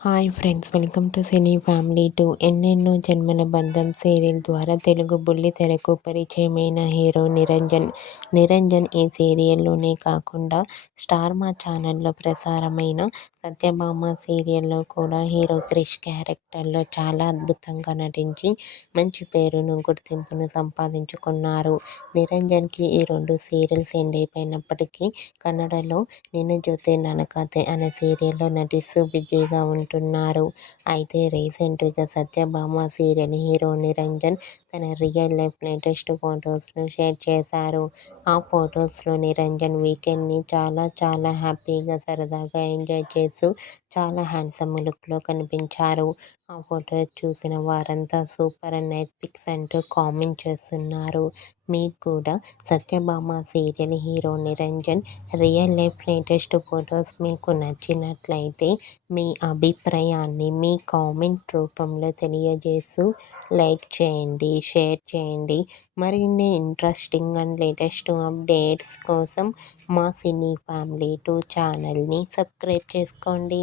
Hi friends, welcome to cine family 2. ఎన్నెన్నో జన్మల బంధం సీరియల్ ద్వారా తెలుగు బుల్లితెరకు పరిచయమైన హీరో నిరంజన్. నిరంజన్ ఈ సీరియల్లోనే కాకుండా స్టార్ మా ఛానల్లో ప్రసారమైన సత్యభామ సీరియల్లో కూడా హీరో క్రిష్ క్యారెక్టర్లో చాలా అద్భుతంగా నటించి మంచి పేరును, గుర్తింపును సంపాదించుకున్నారు. నిరంజన్కి ఈ 2 సీరియల్స్ ఎండ్ అయిపోయినప్పటికీ కన్నడలో నిన్ను జొతే ನನ್ನ కథೆ అనే సీరియల్లో నటిస్తూ బిజీగా ఉంటున్నారు. అయితే రీసెంట్గా సత్యభామ సీరియల్ హీరో నిరంజన్ తన రియల్ లైఫ్ లేటెస్ట్ ఫొటోస్ను షేర్ చేశారు. ఆ ఫొటోస్లో నిరంజన్ వీకెండ్ని చాలా హ్యాపీగా, సరదాగా ఎంజాయ్ చేస్తూ చాలా హ్యాండ్సమ్ లుక్లో కనిపించారు. ఆ ఫొటోస్ చూసిన వారంతా సూపర్ అండ్ నైస్ పిక్స్ అంటూ కామెంట్ చేస్తున్నారు. మీకు కూడా Satyabhama serial hero Niranjan real life latest photos మీకు నచ్చినట్లయితే మీ అభిప్రాయాన్ని మీ కామెంట్ రూపంలో తెలియజేస్తూ లైక్ చేయండి, షేర్ చేయండి. మరిన్ని ఇంట్రెస్టింగ్ అండ్ లేటెస్ట్ అప్డేట్స్ కోసం మా సినీ ఫ్యామిలీ 2 ఛానల్ని సబ్స్క్రైబ్ చేసుకోండి.